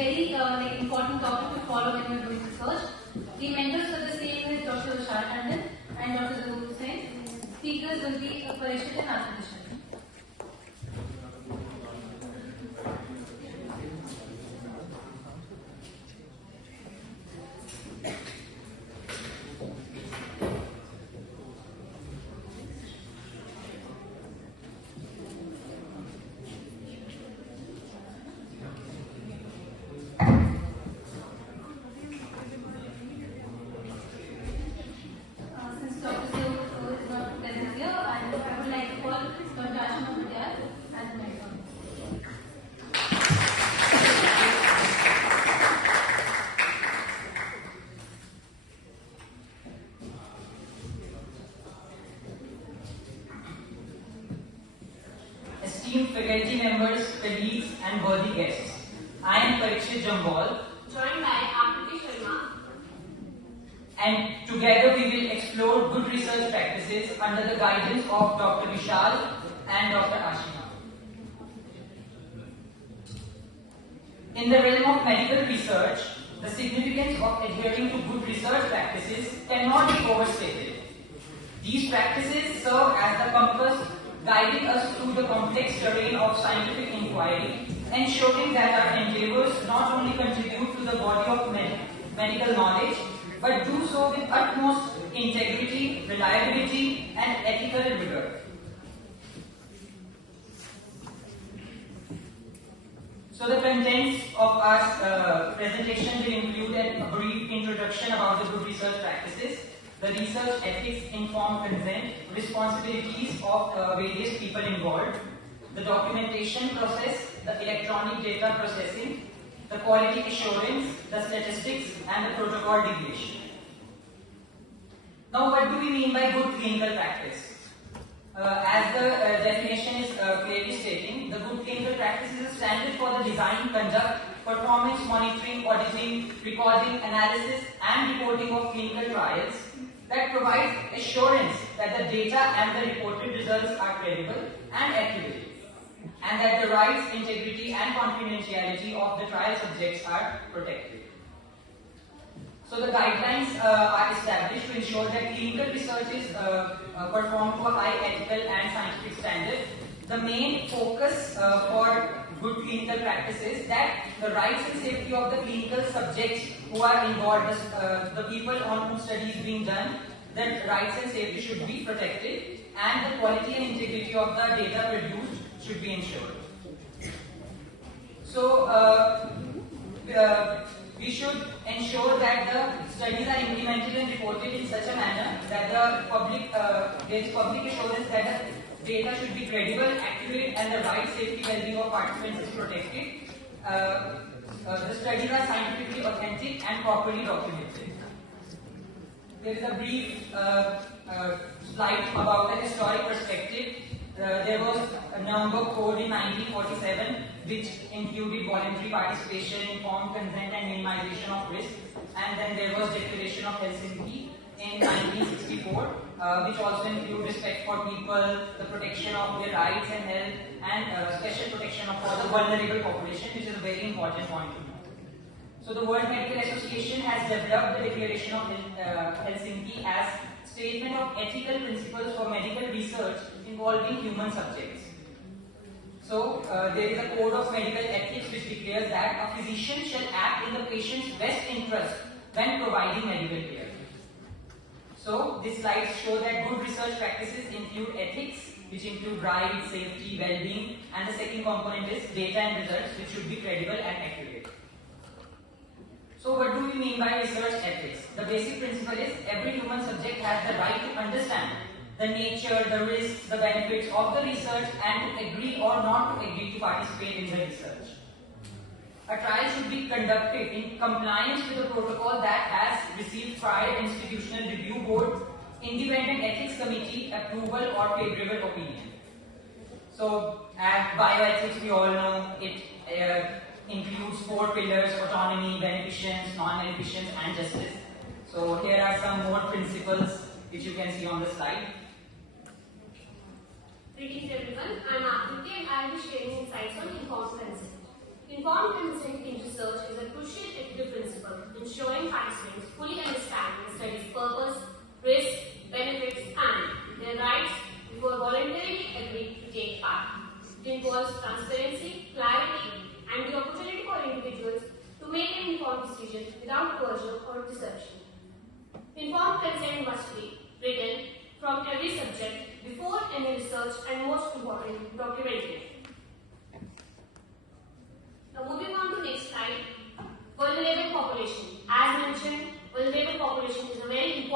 very important topic to follow when you are doing research. The mentors for the same is Dr. Vishal Tandon and Dr. Zahur Hussain. Speakers will be Prikshit and Akriti Sharma. Esteemed faculty members, colleagues and worthy guests, I am Prikshit Jamwal, joined by Akriti Sharma, and together we will explore good research practices under the guidance of Dr. Vishal and Dr. Ashima. In the realm of medical research, the significance of adhering to good research practices cannot be overstated. These practices serve as the compass guiding us through the complex terrain of scientific inquiry, ensuring that our endeavors not only contribute to the body of medical knowledge, but do so with utmost integrity, reliability, and ethical rigor. So the contents of our presentation will include a brief introduction about the good research practices, the research ethics, informed consent, responsibilities of various people involved, the documentation process, the electronic data processing, the quality assurance, the statistics, and the protocol deviation. Now, what do we mean by good clinical practice? As the definition is clearly stating, the good clinical practice is a standard for the design, conduct, performance, monitoring, auditing, recording, analysis, and reporting of clinical trials that provides assurance that the data and the reported results are credible and accurate, and that the rights, integrity, and confidentiality of the trial subjects are protected. So the guidelines are established to ensure that clinical research is performed to a high ethical and scientific standard. The main focus for good clinical practice is that the rights and safety of the clinical subjects who are involved, the people on whom study is being done, that rights and safety should be protected, and the quality and integrity of the data produced should be ensured. So we should ensure that the studies are implemented and reported in such a manner that there is public assurance that the data should be credible, accurate, and the right safety well-being of participants is protected. The studies are scientifically authentic and properly documented. There is a brief slide about the historic perspective. There was a number code in 1947 which included voluntary participation, informed consent, and minimization of risk. And then there was Declaration of Helsinki in 1964, which also include respect for people, the protection of their rights and health, and special protection of the vulnerable population, which is a very important point to know. So the World Medical Association has developed the Declaration of Helsinki as statement of ethical principles for medical research involving human subjects. So there is a code of medical ethics which declares that a physician shall act in the patient's best interest when providing medical care. So these slides show that good research practices include ethics, which include rights, safety, well-being, and the second component is data and results, which should be credible and accurate. So what do we mean by research ethics? The basic principle is every human subject has the right to understand the nature, the risks, the benefits of the research, and to agree or not to agree to participate in the research. A trial should be conducted in compliance with the protocol that has received prior institutional review board, independent ethics committee approval or favorable opinion. So at bioethics, we all know it includes 4 pillars: autonomy, beneficence, non-beneficence, and justice. So here are some more principles which you can see on the slide. Greetings everyone, I am Akriti and I will be sharing insights on informed consent. Informed consent in research is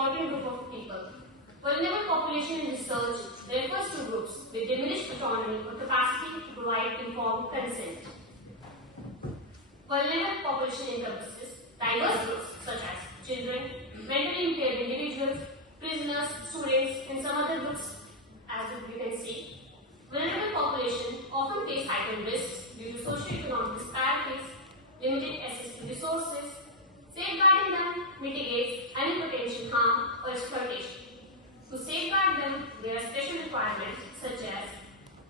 important group of people. Vulnerable population in research refers to groups with diminished autonomy or capacity to provide informed consent. Vulnerable population encompasses diverse groups such as children, mentally impaired individuals, prisoners, students, and some other groups, as we can see. Vulnerable population often face heightened risks due to socio-economic disparities, limited access to resources. Safeguarding them mitigates any potential harm or exploitation. To safeguard them, there are special requirements such as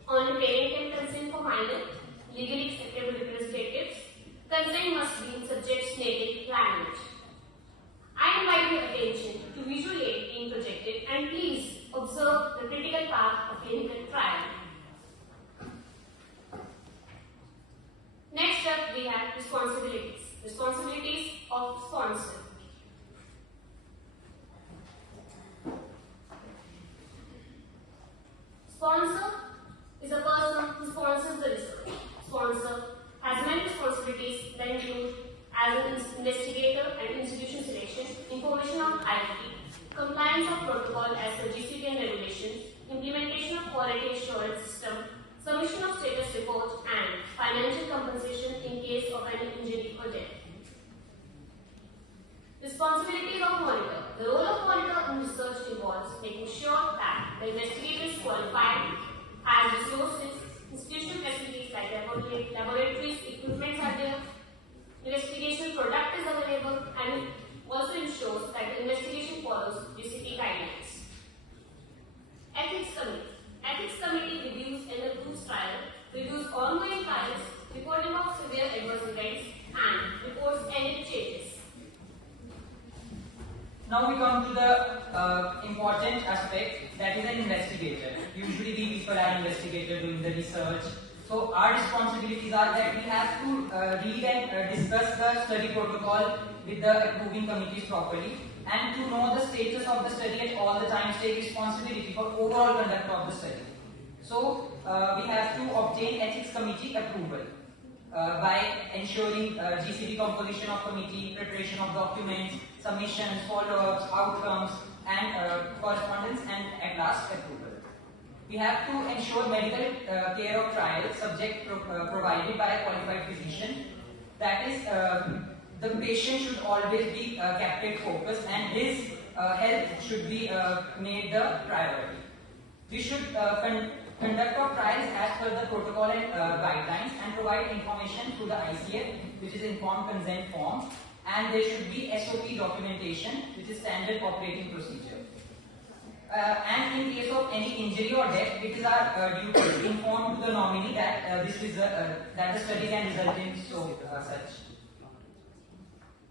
only parental consent for minors, legally acceptable representatives. Consent must be in subject's native language. I invite your attention to visual aid being projected and please observe the critical part of clinical trial. Next up, we have responsibilities. Responsibilities of sponsor. Sponsor is a person who sponsors the research. Sponsor has many responsibilities that include as an investigator and institution selection, information on IFT, compliance of protocol as per GCP and regulations, implementation of quality assurance system, submission of status report, and financial compensation in case of any injury or death. Responsibilities of monitor. The role of monitor in research involves making sure that the investigator is qualified, has resources, institutional facilities like laboratories, equipment are there, investigation product is available, and also ensures that the investigation follows GCP guidelines. Ethics Committee. Ethics Committee reviews and approves trial, reviews ongoing trials, reporting of severe adverse events, and reports any changes. Now we come to the important aspect, that is an investigator. Usually we people are investigators doing the research. So our responsibilities are that we have to read and discuss the study protocol with the approving committees properly, and to know the status of the study at all the times, take responsibility for overall conduct of the study. So we have to obtain ethics committee approval by ensuring GCP composition of committee, preparation of documents, submissions, follow-ups, outcomes, and correspondence, and at last approval. We have to ensure medical care of trial subject provided by a qualified physician. That is, the patient should always be kept in focus, and his health should be made the priority. We should conduct our trials as per the protocol and guidelines, and provide information through the ICF, which is informed consent form, and there should be SOP documentation, which is standard operating procedure. And in case of any injury or death, it is our duty to inform to the nominee that that the study can result in such.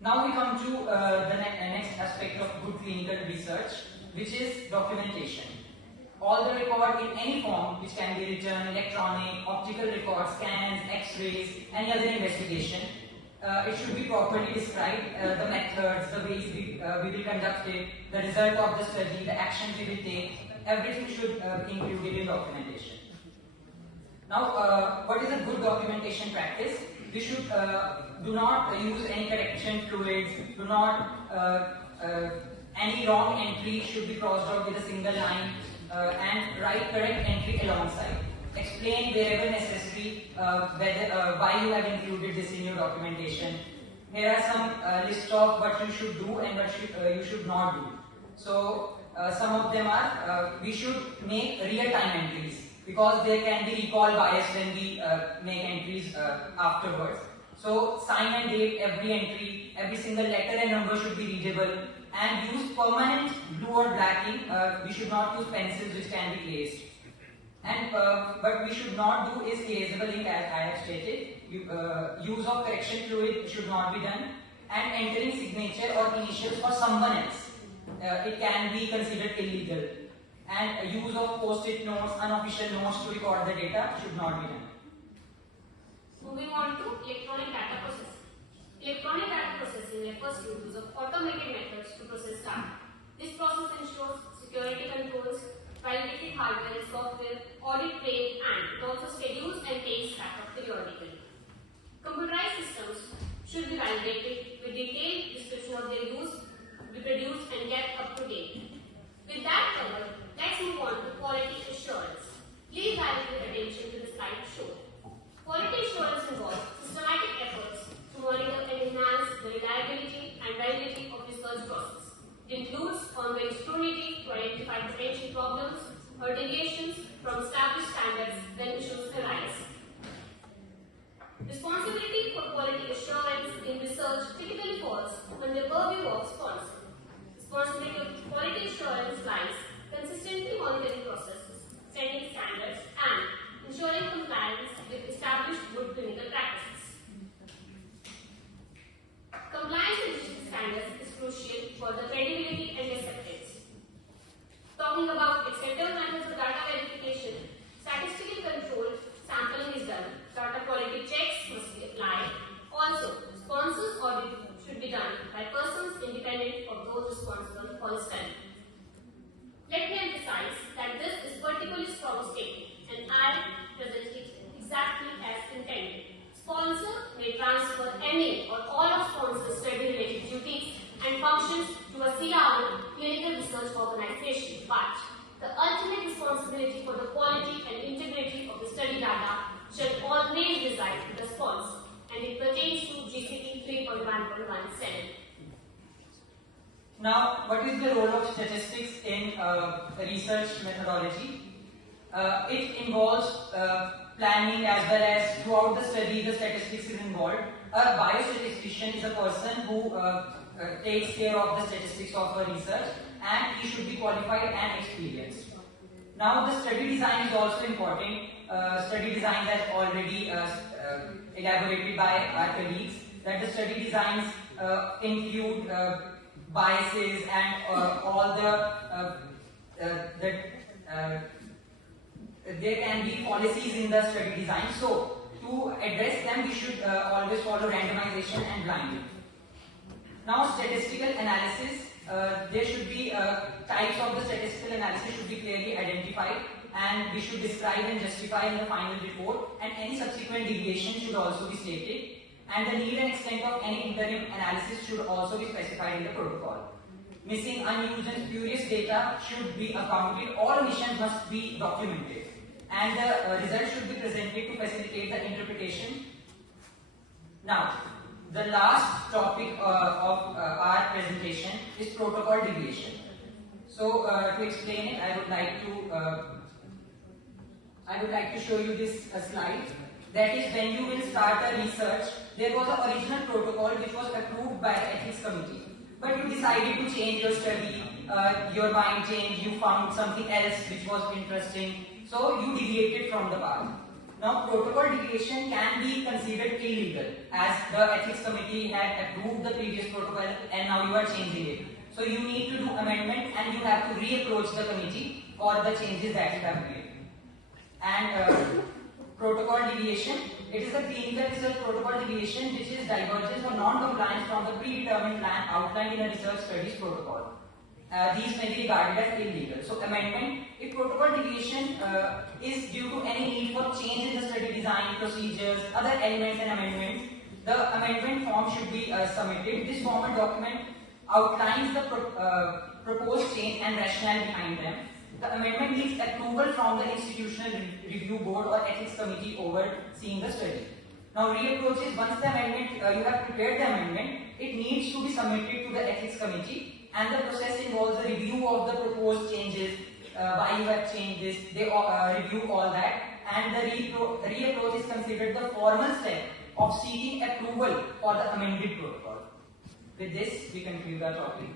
Now we come to the next aspect of good clinical research, which is documentation. All the record in any form which can be written, electronic, optical records, scans, x-rays, any other investigation, it should be properly described, the methods, the ways we will conduct it, the result of the study, the actions we will take, everything should be included in documentation. Now, what is a good documentation practice? We should do not use any correction fluids, do not, any wrong entry should be crossed out with a single line, and write correct entry alongside. Explain wherever necessary why you have included this in your documentation. Here are some list of what you should do and what you should not do. So some of them are, we should make real-time entries, because there can be recall bias when we make entries afterwards. So sign and date every entry, every single letter and number should be readable, and use permanent blue or black ink. We should not use pencils which can be glazed. And what we should not do is erasable ink, as I have stated. Use of correction fluid should not be done, and entering signature or initials for someone else. It can be considered illegal. And use of post-it notes, unofficial notes to record the data should not be done. Moving on to electronic data processing. Electronic data processing refers to use of automated methods to process data. This process ensures security controls, validated hardware and software, audit trail, and it also schedules and takes backup periodically. Computerized systems should be validated with detailed description of their use, be produced and kept up to date. may transfer any or all of sponsor's study-related duties and functions to a CRO, clinical research organization, but the ultimate responsibility for the quality and integrity of the study data shall always reside with the sponsor, and it pertains to GCP 3.1.17. Now, what is the role of statistics in research methodology? It involves planning as well as throughout the study the statistics is involved. A biostatistician is a person who takes care of the statistics of a research, and he should be qualified and experienced. Now the study design is also important. Study design as already elaborated by our colleagues, that the study designs include biases and all there can be policies in the study design. So to address them, we should always follow randomization and blinding. Now statistical analysis, there should be types of the statistical analysis should be clearly identified, and we should describe and justify in the final report, and any subsequent deviation should also be stated, and the need and extent of any interim analysis should also be specified in the protocol. Missing, unused and spurious data should be accounted. All omissions must be documented, and the results should be presented to facilitate the interpretation. Now, the last topic of our presentation is protocol deviation. So, to explain it, I would like to show you this slide. That is, when you will start a research, there was an original protocol which was approved by the ethics committee. But you decided to change your study, your mind changed, you found something else which was interesting, so you deviated from the path. Now, protocol deviation can be considered illegal, as the ethics committee had approved the previous protocol and now you are changing it. So you need to do amendment and you have to re-approach the committee for the changes that you have made. And protocol deviation, it is a clinical research protocol deviation which is divergence or non-compliance from the predetermined plan outlined in a research studies protocol. These may be regarded as illegal. So amendment, if protocol deviation is due to any need for change in the study design, procedures, other elements and amendments, the amendment form should be submitted. This formal document outlines the proposed change and rationale behind them. The amendment needs approval from the institutional review board or ethics committee overseeing the study. Now, reapproach is once the amendment, you have prepared the amendment, it needs to be submitted to the ethics committee, and the process involves a review of the proposed changes, why you have changed this, they review all that, and the reapproach is considered the formal step of seeking approval for the amended protocol. With this, we conclude our topic.